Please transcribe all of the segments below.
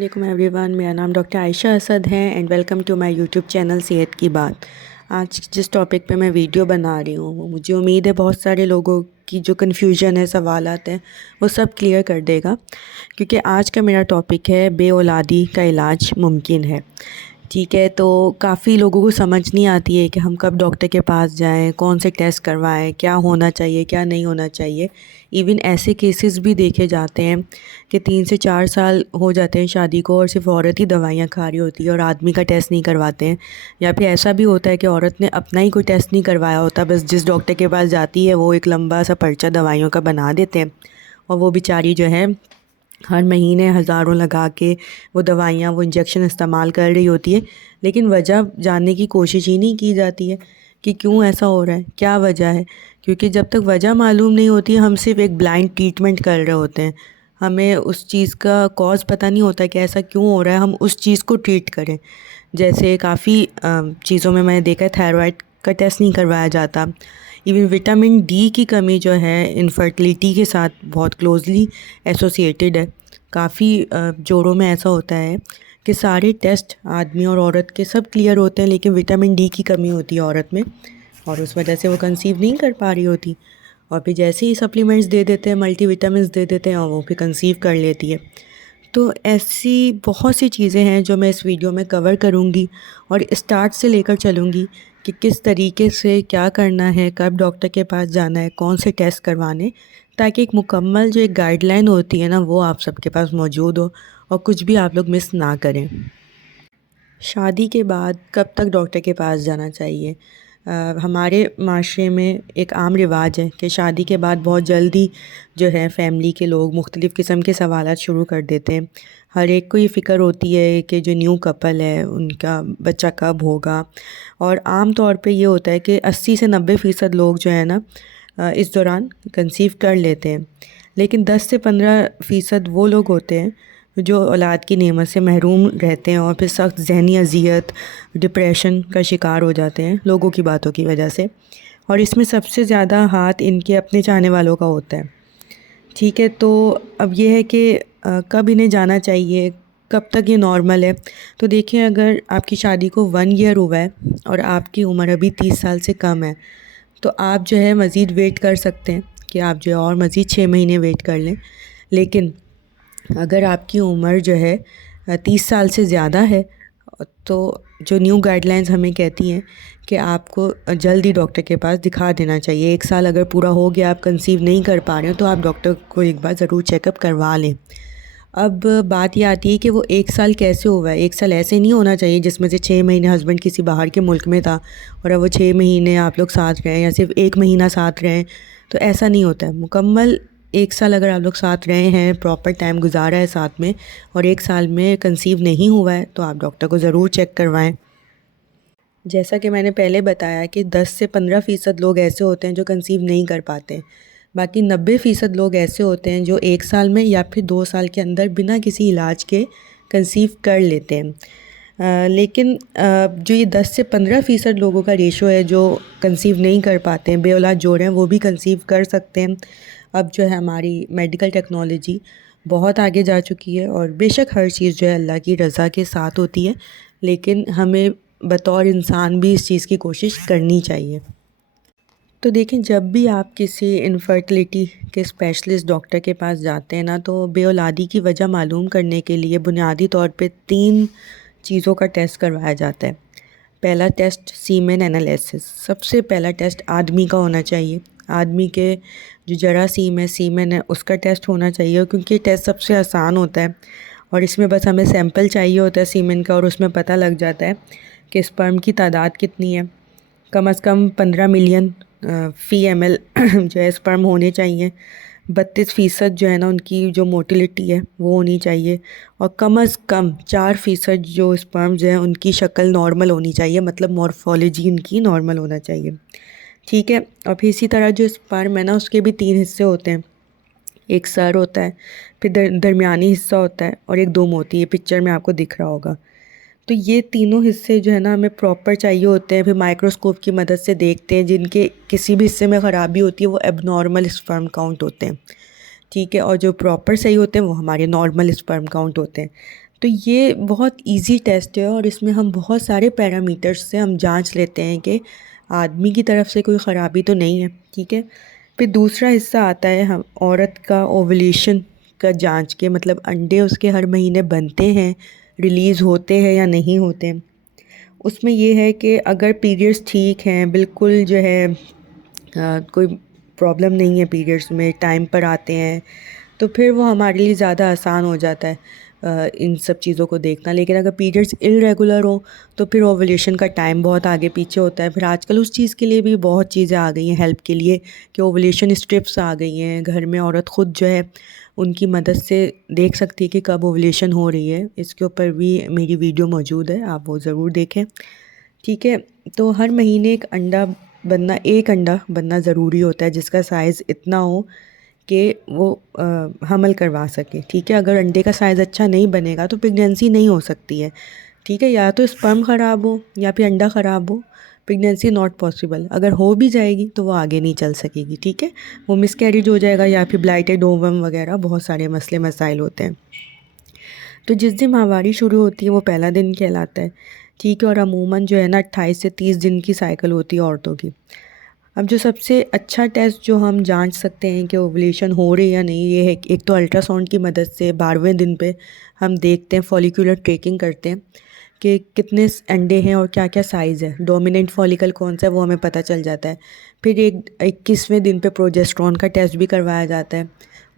वालेकुम एवरीवन, मेरा नाम डॉक्टर आयशा असद है and welcome to my YouTube channel सेहत की बात। आज जिस टॉपिक पे मैं वीडियो बना रही हूँ वो मुझे उम्मीद है बहुत सारे लोगों की जो कन्फ्यूजन है, सवालात हैं, वो सब क्लियर कर देगा। क्योंकि आज का मेरा टॉपिक है बे औलादी का इलाज मुमकिन है। ठीक है, तो काफ़ी लोगों को समझ नहीं आती है कि हम कब डॉक्टर के पास जाएं, कौन से टेस्ट करवाएं, क्या होना चाहिए क्या नहीं होना चाहिए। इवन ऐसे केसेस भी देखे जाते हैं कि 3 से 4 साल हो जाते हैं शादी को और सिर्फ औरत ही दवाइयाँ खा रही होती है और आदमी का टेस्ट नहीं करवाते हैं। या फिर ऐसा भी होता है कि औरत ने अपना ही कोई टेस्ट नहीं करवाया होता, बस जिस डॉक्टर के पास जाती है वो एक लंबा सा पर्चा दवाइयों का बना देते हैं और वो बेचारी जो है हर महीने हज़ारों लगा के वो दवाइयाँ वो इंजेक्शन इस्तेमाल कर रही होती है। लेकिन वजह जानने की कोशिश ही नहीं की जाती है कि क्यों ऐसा हो रहा है, क्या वजह है। क्योंकि जब तक वजह मालूम नहीं होती हम सिर्फ एक ब्लाइंड ट्रीटमेंट कर रहे होते हैं। हमें उस चीज़ का कॉज़ पता नहीं होता कि ऐसा क्यों हो रहा है, हम उस चीज़ को ट्रीट करें। जैसे काफ़ी चीज़ों में मैंने देखा है थायराइड का टेस्ट नहीं करवाया जाता। इवन विटामिन डी की कमी जो है इनफर्टिलिटी के साथ बहुत क्लोजली एसोसिएटेड है। काफ़ी जोड़ों में ऐसा होता है कि सारे टेस्ट आदमी और औरत के सब क्लियर होते हैं लेकिन विटामिन डी की कमी होती है औरत में और उस वजह से वो कंसीव नहीं कर पा रही होती। और फिर जैसे ही सप्लीमेंट्स दे देते हैं, मल्टीविटामिन्स दे देते हैं और वो फिर कंसीव कर लेती है। तो ऐसी बहुत सी चीज़ें हैं जो मैं इस वीडियो में कवर करूँगी और स्टार्ट से लेकर चलूँगी कि किस तरीके से क्या करना है, कब डॉक्टर के पास जाना है, कौन से टेस्ट करवाने, ताकि एक मुकम्मल जो एक गाइडलाइन होती है ना वो आप सबके पास मौजूद हो और कुछ भी आप लोग मिस ना करें। शादी के बाद कब तक डॉक्टर के पास जाना चाहिए? हमारे माशरे में एक आम रिवाज है कि शादी के बाद बहुत जल्दी जो है फैमिली के लोग मुख्तलिफ़ किस्म के सवालात शुरू कर देते हैं। हर एक को ये फ़िक्र होती है कि जो न्यू कपल है उनका बच्चा कब होगा। और आम तौर पे ये होता है कि 80 से 90% लोग जो है ना इस दौरान कंसीव कर लेते हैं। लेकिन 10 से 15% वो लोग होते हैं जो औलाद की नेमत से महरूम रहते हैं और फिर सख्त ज़हनी अज़ियत, डिप्रेशन का शिकार हो जाते हैं लोगों की बातों की वजह से। और इसमें सबसे ज़्यादा हाथ इनके अपने चाहने वालों का होता है। ठीक है, तो अब ये है कि कब इन्हें जाना चाहिए, कब तक ये नॉर्मल है। तो देखिए, अगर आपकी शादी को 1 ईयर हुआ है और आपकी उम्र अभी 30 साल से कम है तो आप जो है मज़ीद वेट कर सकते हैं कि आप जो है और मज़ीद 6 महीने वेट कर लें। लेकिन अगर आपकी उम्र जो है 30 साल से ज़्यादा है तो जो न्यू गाइडलाइंस हमें कहती हैं कि आपको जल्दी डॉक्टर के पास दिखा देना चाहिए। 1 साल अगर पूरा हो गया आप कंसीव नहीं कर पा रहे हो तो आप डॉक्टर को एक बार ज़रूर चेकअप करवा लें। अब बात ये आती है कि वो 1 साल कैसे हुआ है। 1 साल ऐसे नहीं होना चाहिए जिसमें से 6 महीने हस्बैंड किसी बाहर के मुल्क में था और अब वो 6 महीने आप लोग साथ रहें या सिर्फ 1 महीना साथ रहें, तो ऐसा नहीं होता है। मुकम्मल 1 साल अगर आप लोग साथ रहे हैं, प्रॉपर टाइम गुजारा है साथ में और 1 साल में कंसीव नहीं हुआ है तो आप डॉक्टर को ज़रूर चेक करवाएं। जैसा कि मैंने पहले बताया कि 10 से 15% लोग ऐसे होते हैं जो कंसीव नहीं कर पाते। बाकी 90% लोग ऐसे होते हैं जो 1 साल में या फिर 2 साल के अंदर बिना किसी इलाज के कंसीव कर लेते हैं। लेकिन जो ये 10 से 15% लोगों का रेशो है जो कंसीव नहीं कर पाते हैं, बे औलाद जोड़े हैं, वो भी कंसीव कर सकते हैं। अब जो है हमारी मेडिकल टेक्नोलॉजी बहुत आगे जा चुकी है और बेशक हर चीज़ जो है अल्लाह की रज़ा के साथ होती है, लेकिन हमें बतौर इंसान भी इस चीज़ की कोशिश करनी चाहिए। तो देखें, जब भी आप किसी इनफर्टिलिटी के स्पेशलिस्ट डॉक्टर के पास जाते हैं ना तो बे औलादी की वजह मालूम करने के लिए बुनियादी तौर पे 3 चीज़ों का टेस्ट करवाया जाता है। पहला टेस्ट सीमेन एनालिसिस, सबसे पहला टेस्ट आदमी का होना चाहिए। आदमी के जो जरासीम है, सीमेन है, उसका टेस्ट होना चाहिए क्योंकि टेस्ट सबसे आसान होता है और इसमें बस हमें सैंपल चाहिए होता है सीमेन का और उसमें पता लग जाता है कि स्पर्म की तादाद कितनी है। कम से कम 15 मिलियन फ़ी ml जो है स्पर्म होने चाहिए। 32% जो है ना उनकी जो मोटिलिटी है वो होनी चाहिए और कम से कम 4% जो स्पर्म जो है उनकी शक्ल नॉर्मल होनी चाहिए, मतलब मॉर्फोलॉजी इनकी नॉर्मल होना चाहिए। ठीक है, और फिर इसी तरह जो स्पर्म है ना उसके भी 3 हिस्से होते हैं। एक सर होता है, फिर दरमियानी हिस्सा होता है और एक दुम होती है, पिक्चर में आपको दिख रहा होगा। तो ये तीनों हिस्से जो है ना हमें प्रॉपर चाहिए होते हैं। फिर माइक्रोस्कोप की मदद से देखते हैं, जिनके किसी भी हिस्से में ख़राबी होती है वो एबनॉर्मल स्पर्म काउंट होते हैं। ठीक है, और जो प्रॉपर सही होते हैं वो हमारे नॉर्मल स्पर्म काउंट होते हैं। तो ये बहुत इजी टेस्ट है और इसमें हम बहुत सारे पैरामीटर्स से हम जांच लेते हैं कि आदमी की तरफ से कोई ख़राबी तो नहीं है, ठीक है। फिर दूसरा हिस्सा आता है हम औरत का ओवुलेशन का जांच के, मतलब अंडे उसके हर महीने बनते हैं, रिलीज़ होते हैं या नहीं होते हैं। उसमें ये है कि अगर पीरियड्स ठीक हैं, बिल्कुल जो है कोई प्रॉब्लम नहीं है, पीरियड्स में टाइम पर आते हैं, तो फिर वो हमारे लिए ज़्यादा आसान हो जाता है इन सब चीज़ों को देखना। लेकिन अगर पीरियड्स इरेगुलर हो तो फिर ओवुलेशन का टाइम बहुत आगे पीछे होता है। फिर आजकल उस चीज़ के लिए भी बहुत चीज़ें आ गई हैं हेल्प के लिए, कि ओवुलेशन स्ट्रिप्स आ गई हैं। घर में औरत ख़ुद जो है उनकी मदद से देख सकती है कि कब ओवुलेशन हो रही है। इसके ऊपर भी मेरी वीडियो मौजूद है, आप वो ज़रूर देखें, ठीक है। तो हर महीने एक अंडा बनना ज़रूरी होता है जिसका साइज़ इतना हो कि वो हमल करवा सके, ठीक है। अगर अंडे का साइज़ अच्छा नहीं बनेगा तो प्रेगनेंसी नहीं हो सकती है, ठीक है। या तो स्पर्म ख़राब हो या फिर अंडा ख़राब हो, प्रेगनेंसी नॉट पॉसिबल। अगर हो भी जाएगी तो वो आगे नहीं चल सकेगी, ठीक है। वो मिसकैरेज हो जाएगा या फिर ब्लाइटेड ओवम वगैरह, बहुत सारे मसले मसाइल होते हैं। तो जिस दिन माहवारी शुरू होती है वो पहला दिन कहलाता है, ठीक है। और अमूमन जो है ना 28 से 30 दिन की साइकिल होती है औरतों की। अब जो सबसे अच्छा टेस्ट जो हम जांच सकते हैं कि ओवुलेशन हो रही है या नहीं, ये है एक तो अल्ट्रासाउंड की मदद से 12वें दिन पे हम देखते हैं, फॉलिकुलर ट्रैकिंग करते हैं कि कितने अंडे हैं और क्या क्या साइज़ है, डोमिनेंट फॉलिकल कौन सा है वो हमें पता चल जाता है। फिर 21वें दिन पे प्रोजेस्टेरॉन का टेस्ट भी करवाया जाता है।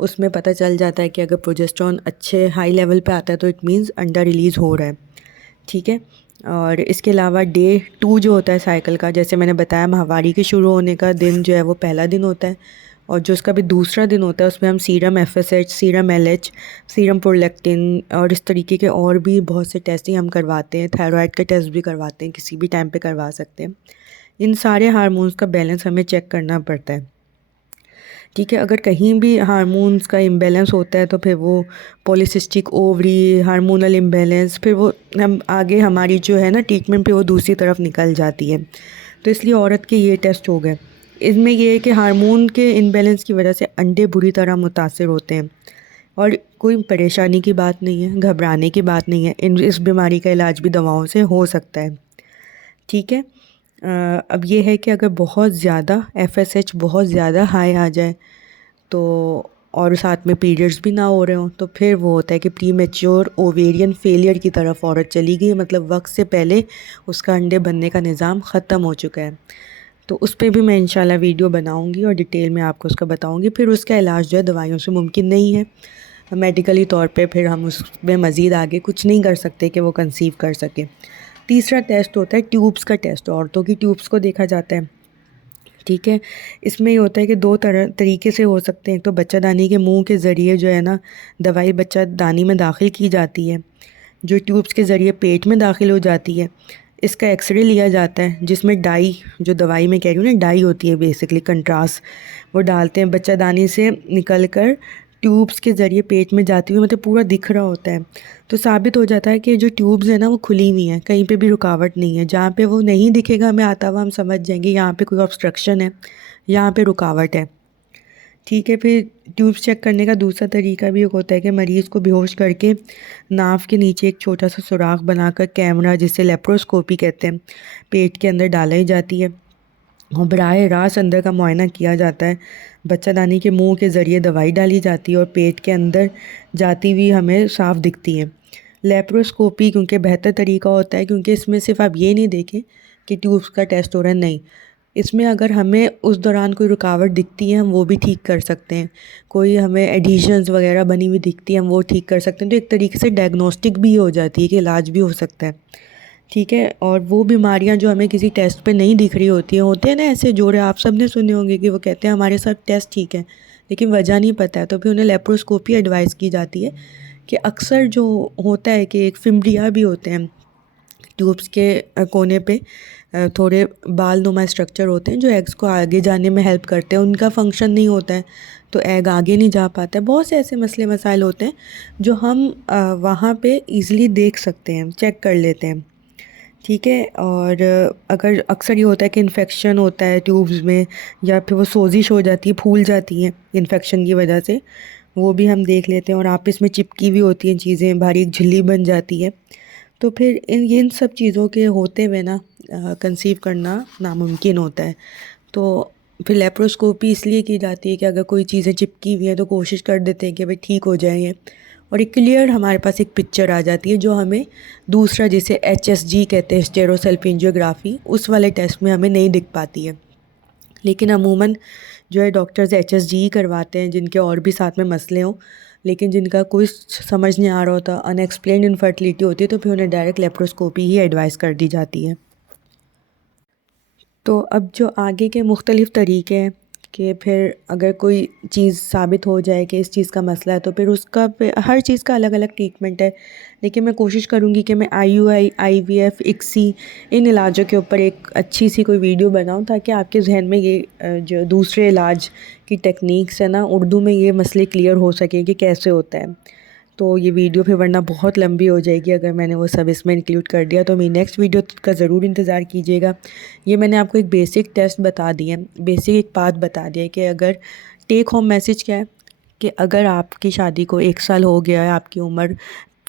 उसमें पता चल जाता है कि अगर प्रोजेस्टेरॉन अच्छे हाई लेवल पे आता है तो इट मीन्स अंडा रिलीज़ हो रहा है, ठीक है। और इसके अलावा डे 2 जो होता है साइकिल का, जैसे मैंने बताया माहवारी के शुरू होने का दिन जो है वो पहला दिन होता है, और जो उसका भी दूसरा दिन होता है उसमें हम serum FSH, serum LH, serum prolactin और इस तरीके के और भी बहुत से टेस्टिंग हम करवाते हैं। थायराइड का टेस्ट भी करवाते हैं, किसी भी टाइम पे करवा सकते हैं। इन सारे हार्मोन्स का बैलेंस हमें चेक करना पड़ता है, ठीक है। अगर कहीं भी हार्मोन्स का इम्बैलेंस होता है तो फिर वो पॉलीसिस्टिक ओवरी, हार्मोनल इम्बैलेंस, फिर वो हम आगे हमारी जो है ना ट्रीटमेंट पे वो दूसरी तरफ निकल जाती है। तो इसलिए औरत के ये टेस्ट हो गए। इसमें ये है कि हार्मोन के इम्बैलेंस की वजह से अंडे बुरी तरह मुतासिर होते हैं, और कोई परेशानी की बात नहीं है, घबराने की बात नहीं है। इस बीमारी का इलाज भी दवाओं से हो सकता है, ठीक है। अब ये है कि अगर बहुत ज़्यादा FSH बहुत ज़्यादा हाई आ जाए तो, और साथ में पीरियड्स भी ना हो रहे हों, तो फिर वो होता है कि प्रीमेच्योर ओवेरियन फेलियर की तरफ औरत चली गई, मतलब वक्त से पहले उसका अंडे बनने का निज़ाम ख़त्म हो चुका है। तो उस पे भी मैं इंशाल्लाह वीडियो बनाऊंगी और डिटेल में आपको उसका बताऊंगी। फिर उसका इलाज जो है दवाइयों से मुमकिन नहीं है, मेडिकली तौर पे फिर हम उसमें मज़ीद आगे कुछ नहीं कर सकते कि वो कंसीव कर सके। तीसरा टेस्ट होता है ट्यूब्स का टेस्ट, औरतों की ट्यूब्स को देखा जाता है, ठीक है। इसमें ये होता है कि दो तरीके से हो सकते हैं। तो बच्चादानी के मुंह के ज़रिए जो है ना दवाई बच्चादानी में दाखिल की जाती है, जो ट्यूब्स के ज़रिए पेट में दाखिल हो जाती है। इसका एक्सरे लिया जाता है जिसमें डाई, जो दवाई में कह रही हूँ ना, डाई होती है बेसिकली कंट्रास्ट, वो डालते हैं बच्चादानी से निकल कर ट्यूब्स के ज़रिए पेट में जाती हुई, मतलब पूरा दिख रहा होता है। तो साबित हो जाता है कि जो ट्यूब्स है ना वो खुली हुई हैं, कहीं पे भी रुकावट नहीं है। जहाँ पे वो नहीं दिखेगा हमें आता हुआ, हम समझ जाएंगे यहाँ पे कोई ऑब्स्ट्रक्शन है, यहाँ पे रुकावट है, ठीक है। फिर ट्यूब्स चेक करने का दूसरा तरीका भी एक होता है कि मरीज़ को बेहोश करके नाभ के नीचे एक छोटा सा सुराख बनाकर कैमरा, जिसे लेप्रोस्कोपी कहते हैं, पेट के अंदर डालाई जाती है और बराह रास्त अंदर का मुआयना किया जाता है। बच्चादानी के मुंह के ज़रिए दवाई डाली जाती है और पेट के अंदर जाती हुई हमें साफ दिखती है। लेप्रोस्कोपी क्योंकि बेहतर तरीका होता है, क्योंकि इसमें सिर्फ आप ये नहीं देखें कि ट्यूब्स का टेस्ट हो रहा है, नहीं, इसमें अगर हमें उस दौरान कोई रुकावट दिखती है हम वो भी ठीक कर सकते हैं। कोई हमें एडिशंस वगैरह बनी हुई दिखती है हम वो ठीक कर सकते हैं। तो एक तरीके से डायग्नोस्टिक भी हो जाती है कि इलाज भी हो सकता है, ठीक है। और वो बीमारियां जो हमें किसी टेस्ट पे नहीं दिख रही होती हैं, होते हैं ना ऐसे जोड़े, आप सब ने सुने होंगे कि वो कहते हैं हमारे साथ टेस्ट ठीक है लेकिन वजह नहीं पता है, तो फिर उन्हें लेप्रोस्कोपी एडवाइस की जाती है। कि अक्सर जो होता है कि एक फिम्ब्रिया भी होते हैं ट्यूब्स के कोने पे, थोड़े बाल नुमा स्ट्रक्चर होते हैं जो एग्स को आगे जाने में हेल्प करते हैं, उनका फंक्शन नहीं होता है तो एग आगे नहीं जा पाता है। बहुत से ऐसे मसले मसाइल होते हैं जो हम वहाँ पे इजीली देख सकते हैं, चेक कर लेते हैं, ठीक है। और अगर अक्सर ये होता है कि इन्फेक्शन होता है ट्यूब्स में, या फिर वो सोजिश हो जाती है, फूल जाती हैं इन्फेक्शन की वजह से, वो भी हम देख लेते हैं और आपस में चिपकी हुई होती हैं चीज़ें, बारीक झिल्ली बन जाती है। तो फिर इन सब चीज़ों के होते हुए ना कंसीव करना नामुमकिन होता है। तो फिर लेप्रोस्कोपी इसलिए की जाती है कि अगर कोई चीज़ें चिपकी हुई हैं तो कोशिश कर देते हैं कि भाई ठीक हो जाए ये, और एक क्लियर हमारे पास एक पिक्चर आ जाती है जो हमें दूसरा जिसे HSG कहते हैं, स्टेरोसल्फिंजियोग्राफी, उस वाले टेस्ट में हमें नहीं दिख पाती है। लेकिन अमूमन जो है डॉक्टर्स HSG ही करवाते हैं जिनके और भी साथ में मसले हों, लेकिन जिनका कोई समझ नहीं आ रहा होता, अनएक्सप्लेन्ड इनफर्टिलिटी होती है, तो फिर उन्हें डायरेक्ट लेप्रोस्कोपी ही एडवाइस कर दी जाती है। तो अब जो आगे के मुख्तलिफ़ तरीके हैं कि फिर अगर कोई चीज़ साबित हो जाए कि इस चीज़ का मसला है तो फिर उसका हर चीज़ का अलग अलग ट्रीटमेंट है। लेकिन मैं कोशिश करूँगी कि मैं IUI, IVF, ICSI इन इलाजों के ऊपर एक अच्छी सी कोई वीडियो बनाऊँ ताकि आपके जहन में ये जो दूसरे इलाज की टेक्निक्स है ना, उर्दू में ये मसले क्लियर हो सके कि कैसे होता है। तो ये वीडियो फिर वरना बहुत लंबी हो जाएगी अगर मैंने वो सब इसमें इंक्लूड कर दिया। तो मेरी नेक्स्ट वीडियो का ज़रूर इंतज़ार कीजिएगा। ये मैंने आपको एक बेसिक टेस्ट बता दिए, बेसिक एक बात बता दिया कि अगर टेक होम मैसेज क्या है कि अगर आपकी शादी को 1 साल हो गया है, आपकी उम्र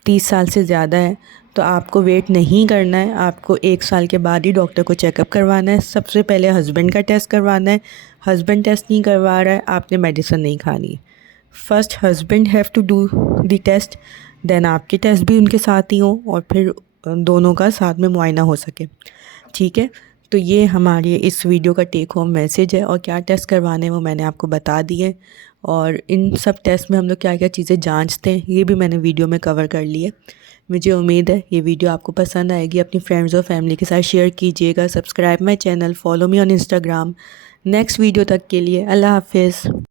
30 साल से ज़्यादा है, तो आपको वेट नहीं करना है। आपको 1 साल के बाद ही डॉक्टर को चेकअप करवाना है। सबसे पहले हस्बैंड का टेस्ट करवाना है। हस्बैंड टेस्ट नहीं करवा रहा है, आपने मेडिसिन नहीं खानी। First husband have to do the test, then आपके टेस्ट भी उनके साथ ही हों और फिर दोनों का साथ में मुआयना हो सके। ठीक है, तो ये हमारी इस वीडियो का टेक होम मैसेज है। और क्या टेस्ट करवाने हैं वो मैंने आपको बता दिए, और इन सब टेस्ट में हम लोग क्या क्या चीज़ें जांचते हैं ये भी मैंने वीडियो में कवर कर ली है। मुझे उम्मीद है ये वीडियो आपको पसंद आएगी। अपनी फ्रेंड्स और फैमिली के साथ शेयर कीजिएगा। Subscribe my channel, follow me on Instagram. Next video तक के लिए अल्लाह हाफिज़।